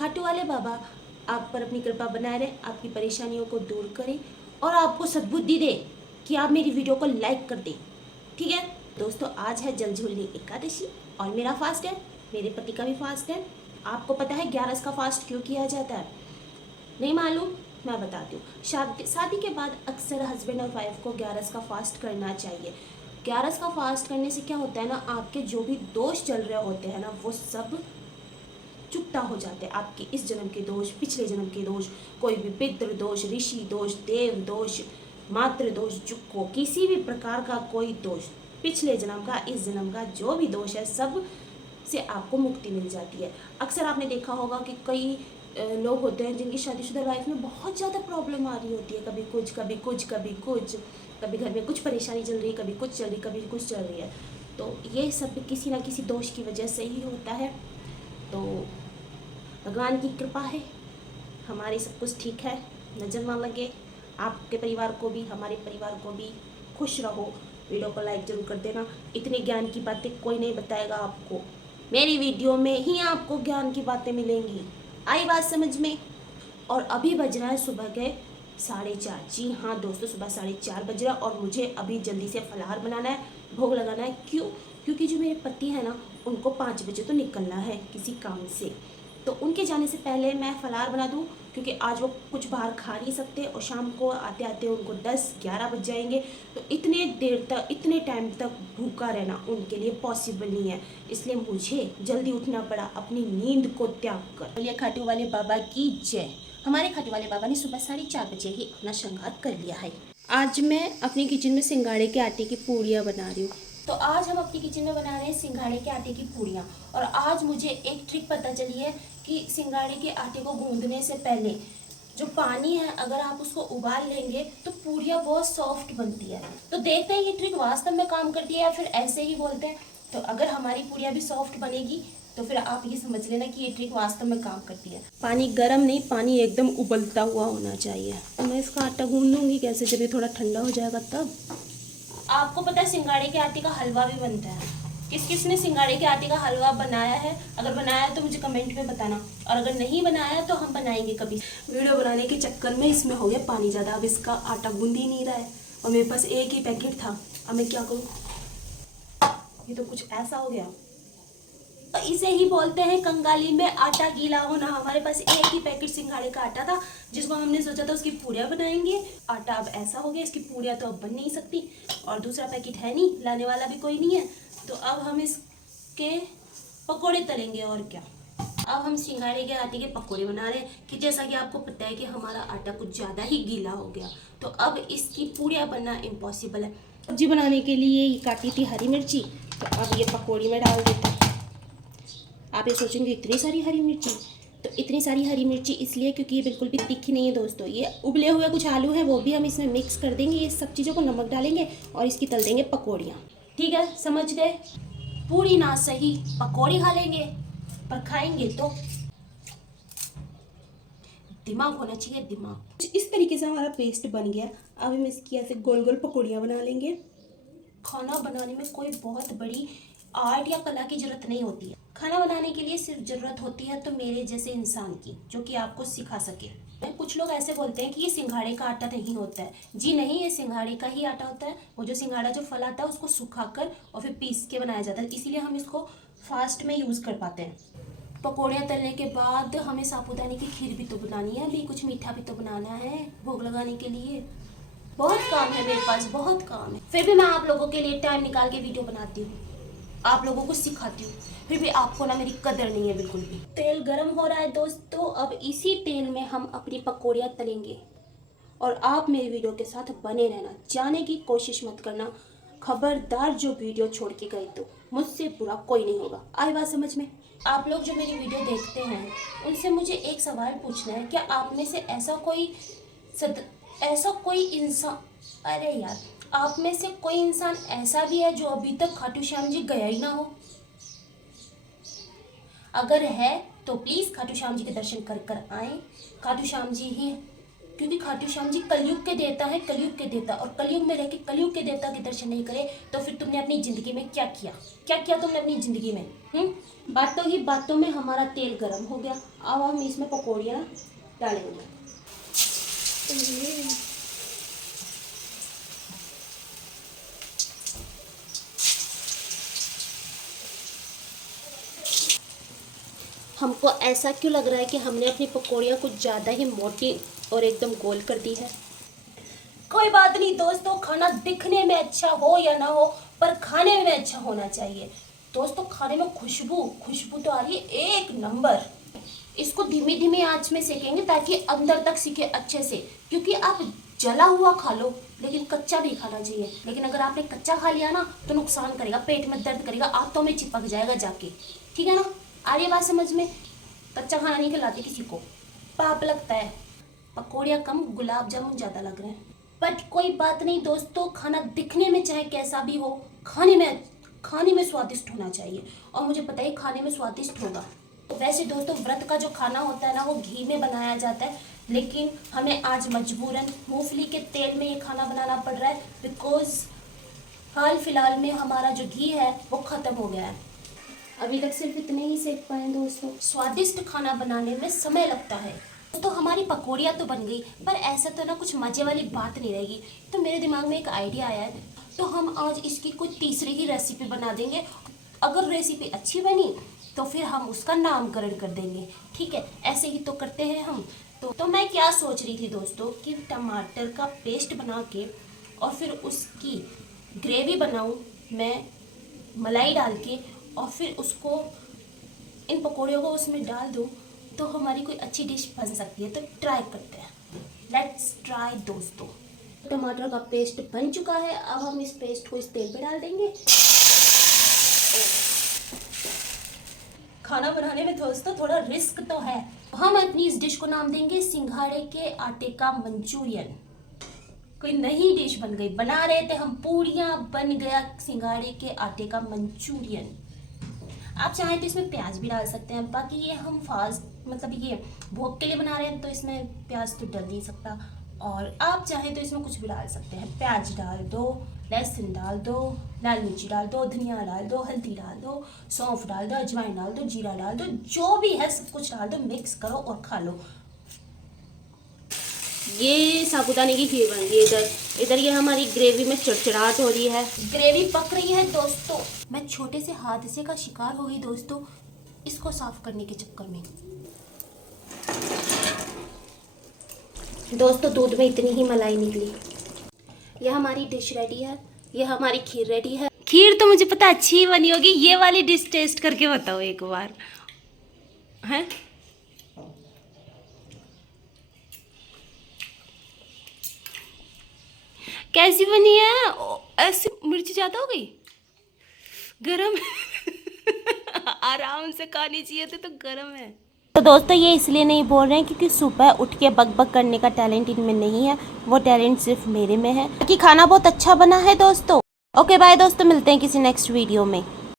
खाटू वाले बाबा आप पर अपनी कृपा बनाए रहे, आपकी परेशानियों को दूर करें और आपको सद्बुद्धि दे कि आप मेरी वीडियो को लाइक कर दें। ठीक है दोस्तों, आज है जलझूलनी एकादशी और मेरा फास्ट है, मेरे पति का भी फास्ट है। आपको पता है 11 का फास्ट क्यों किया जाता है? नहीं मालूम? मैं बताती हूँ। शादी के बाद अक्सर हस्बैंड और वाइफ को 11 का फास्ट करना चाहिए। 11 का फास्ट करने से क्या होता है ना, आपके जो भी दोष चल रहे होते हैं ना वो सब चुकता हो जाते हैं। आपके इस जन्म के दोष, पिछले जन्म के दोष, कोई भी पितृ दोष, ऋषि दोष, देव दोष, मातृ दोष, जो किसी भी प्रकार का कोई दोष, पिछले जन्म का, इस जन्म का जो भी दोष है, सब से आपको मुक्ति मिल जाती है। अक्सर आपने देखा होगा कि कई लोग होते हैं जिनकी शादीशुदा लाइफ में बहुत ज़्यादा प्रॉब्लम आ रही होती है, कभी कुछ कभी कुछ कभी कुछ, कभी घर में कुछ परेशानी चल रही है, कभी कुछ चल रही, कभी कुछ चल रही है। तो ये सब किसी ना किसी दोष की वजह से ही होता है। तो भगवान की कृपा है, हमारी सब कुछ ठीक है, नज़र ना लगे। आपके परिवार को भी, हमारे परिवार को भी खुश रहो। वीडियो को लाइक जरूर कर देना। इतने ज्ञान की बातें कोई नहीं बताएगा आपको, मेरी वीडियो में ही आपको ज्ञान की बातें मिलेंगी। आई बात समझ में? और अभी बज रहा है सुबह के 4:30। जी हाँ दोस्तों, सुबह 4:30 बज रहा है और मुझे अभी जल्दी से फलाहार बनाना है, भोग लगाना है। क्यों? क्योंकि जो मेरे पति है ना, उनको 5 बजे तो निकलना है किसी काम से, तो उनके जाने से पहले मैं फलाहार बना दूँ, क्योंकि आज वो कुछ बाहर खा नहीं सकते और शाम को आते आते उनको 10-11 बज जाएंगे। तो इतने देर तक, इतने टाइम तक भूखा रहना उनके लिए पॉसिबल नहीं है, इसलिए मुझे जल्दी उठना पड़ा अपनी नींद को त्याग कर। बोलिए खाटू वाले बाबा की जय। हमारे खाटू वाले बाबा ने सुबह 4:30 बजे ही अपना श्रृंगार कर लिया है। आज मैं अपनी किचन में सिंगाड़े के आटे की पूड़ियाँ बना रही हूँ। तो आज हम अपनी किचन में बना रहे हैं सिंगाड़े के आटे की पूड़ियाँ। और आज मुझे एक ट्रिक पता चली है कि सिंगाड़े के आटे को गूंदने से पहले जो पानी है, अगर आप उसको उबाल लेंगे तो पूड़ियाँ बहुत सॉफ्ट बनती है। तो देखते हैं ये ट्रिक वास्तव में काम करती है या फिर ऐसे ही बोलते हैं। तो अगर हमारी पूड़ियाँ भी सॉफ्ट बनेगी तो फिर आप ये समझ लेना कि ये ट्रिक वास्तव में काम करती है। पानी गर्म नहीं, पानी एकदम उबलता हुआ होना चाहिए। तो मैं इसका आटा गूंदूंगी कैसे, जब ये थोड़ा ठंडा हो जाएगा तब। आपको पता है सिंगाड़े के आटे का हलवा भी बनता है। किस किस ने सिंगाड़े के आटे का हलवा बनाया है? अगर बनाया है तो मुझे कमेंट में बताना, और अगर नहीं बनाया तो हम बनाएंगे कभी। वीडियो बनाने के चक्कर में इसमें हो गया पानी ज़्यादा, अब इसका आटा गूंद ही नहीं रहा है और मेरे पास एक ही पैकेट था। अब मैं क्या करूँ? ये तो कुछ ऐसा हो गया। इसे ही बोलते हैं कंगाली में आटा गीला होना। हमारे पास एक ही पैकेट सिंघाड़े का आटा था जिसको हमने सोचा था उसकी पूड़ियाँ बनाएंगे। आटा अब ऐसा हो गया, इसकी पूड़ियाँ तो अब बन नहीं सकती और दूसरा पैकेट है नहीं, लाने वाला भी कोई नहीं है। तो अब हम इसके पकोड़े तलेंगे और क्या। अब हम सिंघाड़े के आटे के पकोड़े बना रहे हैं कि जैसा कि आपको पता है कि हमारा आटा कुछ ज़्यादा ही गीला हो गया, तो अब इसकी पूड़ियाँ बनना इम्पॉसिबल है। सब्जी बनाने के लिए ये काटी थी हरी मिर्ची, तो अब ये पकौड़ी में डाल देते हैं। आप ये सोचेंगे इतनी सारी हरी मिर्ची, तो इतनी सारी हरी मिर्ची इसलिए क्योंकि ये बिल्कुल भी तीखी नहीं है दोस्तों। ये उबले हुए कुछ आलू हैं वो भी हम इसमें मिक्स कर देंगे, ये सब चीज़ों को नमक डालेंगे और इसकी तल देंगे पकौड़ियाँ। ठीक है, समझ गए? पूरी ना सही पकौड़ी खा लेंगे, पर खाएंगे तो दिमाग होना चाहिए, दिमाग। इस तरीके से हमारा पेस्ट बन गया। अब हम इसकी ऐसे गोल गोल पकौड़ियाँ बना लेंगे। खाना बनाने में कोई बहुत बड़ी आर्ट या कला की जरूरत नहीं होती है। खाना बनाने के लिए सिर्फ ज़रूरत होती है तो मेरे जैसे इंसान की, जो कि आपको सिखा सके। कुछ लोग ऐसे बोलते हैं कि ये सिंघाड़े का आटा नहीं होता है। जी नहीं, ये सिंघाड़े का ही आटा होता है। वो जो सिंघाड़ा जो फल आता है उसको सुखाकर और फिर पीस के बनाया जाता है, इसीलिए हम इसको फास्ट में यूज़ कर पाते हैं। पकौड़ियाँ तलने के बाद हमें साबूदाने की खीर भी तो बनानी है, अभी कुछ मीठा भी तो बनाना है भोग लगाने के लिए। बहुत काम है मेरे पास, बहुत काम है। फिर भी मैं आप लोगों के लिए टाइम निकाल के वीडियो बनाती हूँ, आप लोगों को सिखाती हूँ। फिर भी आपको ना मेरी कदर नहीं है बिल्कुल भी। तेल गरम हो रहा है दोस्तों, अब इसी तेल में हम अपनी पकौड़ियाँ तलेंगे और आप मेरी वीडियो के साथ बने रहना, जाने की कोशिश मत करना। खबरदार जो वीडियो छोड़ के गए तो मुझसे बुरा कोई नहीं होगा। आई बात समझ में? आप लोग जो मेरी वीडियो देखते हैं उनसे मुझे एक सवाल पूछना है, क्या आप में से ऐसा कोई इंसान, अरे यार, आप में से कोई इंसान ऐसा भी है जो अभी तक खाटू श्याम जी गया ही ना हो? अगर है तो प्लीज़ खाटू श्याम जी के दर्शन कर कर आए। खाटू श्याम जी ही क्योंकि खाटू श्याम जी कलयुग के देवता है, कलयुग के देवता, और कलयुग में रह के कलयुग के देवता के दर्शन नहीं करे तो फिर तुमने अपनी जिंदगी में क्या किया, क्या किया तुमने अपनी जिंदगी में? बातों ही बातों में हमारा तेल गर्म हो गया। अब हम इसमें पकौड़ियाँ डालेंगे। हमको ऐसा क्यों लग रहा है कि हमने अपनी पकौड़ियाँ कुछ ज़्यादा ही मोटी और एकदम गोल कर दी है। कोई बात नहीं दोस्तों, खाना दिखने में अच्छा हो या ना हो पर खाने में अच्छा होना चाहिए। दोस्तों खाने में खुशबू तो आ रही है एक नंबर। इसको धीमी धीमी आंच में सेकेंगे ताकि अंदर तक सीखे अच्छे से, क्योंकि आप जला हुआ खा लो लेकिन कच्चा नहीं खाना चाहिए। लेकिन अगर आपने कच्चा खा लिया ना तो नुकसान करेगा, पेट में दर्द करेगा, आंतों में चिपक जाएगा जाके। ठीक है ना, आ रही है बात समझ में? कच्चा खाना नहीं खिलाते किसी को, पाप लगता है। पकौड़ियाँ कम, गुलाब जामुन ज़्यादा लग रहे हैं, बट कोई बात नहीं दोस्तों। खाना दिखने में चाहे कैसा भी हो, खाने में स्वादिष्ट होना चाहिए, और मुझे पता है खाने में स्वादिष्ट होगा। वैसे दोस्तों व्रत का जो खाना होता है ना वो घी में बनाया जाता है, लेकिन हमें आज मजबूरन मूंगफली के तेल में ये खाना बनाना पड़ रहा है, बिकॉज हाल फिलहाल में हमारा जो घी है वो ख़त्म हो गया है। अभी तक सिर्फ इतने ही सेक पाए दोस्तों। स्वादिष्ट खाना बनाने में समय लगता है। तो हमारी पकौड़ियाँ तो बन गई, पर ऐसा तो ना कुछ मज़े वाली बात नहीं रहेगी। तो मेरे दिमाग में एक आइडिया आया है, तो हम आज इसकी कोई तीसरी ही रेसिपी बना देंगे। अगर रेसिपी अच्छी बनी तो फिर हम उसका नामकरण कर देंगे। ठीक है, ऐसे ही तो करते हैं हम। तो मैं क्या सोच रही थी दोस्तों कि टमाटर का पेस्ट बना के और फिर उसकी ग्रेवी बनाऊं मैं मलाई डाल के, और फिर उसको इन पकौड़ियों को उसमें डाल दूं तो हमारी कोई अच्छी डिश बन सकती है। तो ट्राई करते हैं, लेट्स ट्राई दोस्तों। टमाटर का पेस्ट बन चुका है, अब हम इस पेस्ट को इस तेल पे डाल देंगे। खाना बनाने में दोस्तों थोड़ा रिस्क तो है। हम अपनी इस डिश को नाम देंगे सिंघाड़े के आटे का मंचूरियन। कोई नई डिश बन गई, बना रहे थे हम पूड़ियाँ, बन गया सिंघाड़े के आटे का मंचूरियन। आप चाहें तो इसमें प्याज भी डाल सकते हैं, बाकी ये हम फास्ट मतलब ये भोग के लिए बना रहे हैं तो इसमें प्याज तो डल नहीं सकता। और आप चाहें तो इसमें कुछ भी डाल सकते हैं, प्याज डाल दो, लहसुन डाल दो, लाल मिर्ची डाल दो, धनिया डाल दो, हल्दी डाल दो, सौंफ डाल दो, अजवाइन डाल दो, जीरा डाल दो, जो भी है सब कुछ डाल दो, मिक्स करो और खा लो। ये साबूदाने की खीर बन रही है। इधर ये हमारी ग्रेवी में चड़चड़ाहट हो रही है, ग्रेवी पक रही है दोस्तों। मैं छोटे से हादसे का शिकार हो गई दोस्तों इसको साफ करने के चक्कर में। दोस्तों दूध में इतनी ही मलाई निकली। यह हमारी डिश रेडी है, यह हमारी खीर रेडी है। खीर तो मुझे पता अच्छी बनी होगी, ये वाली डिश टेस्ट करके बताओ एक बार, हैं? कैसी बनी है? ऐसी मिर्ची ज़्यादा हो गई, गरम आराम से खानी चाहिए तो गरम है। तो दोस्तों ये इसलिए नहीं बोल रहे हैं क्योंकि सुबह उठ के बक बक करने का टैलेंट इनमें नहीं है, वो टैलेंट सिर्फ मेरे में है कि खाना बहुत अच्छा बना है दोस्तों। ओके बाय दोस्तों, मिलते हैं किसी नेक्स्ट वीडियो में।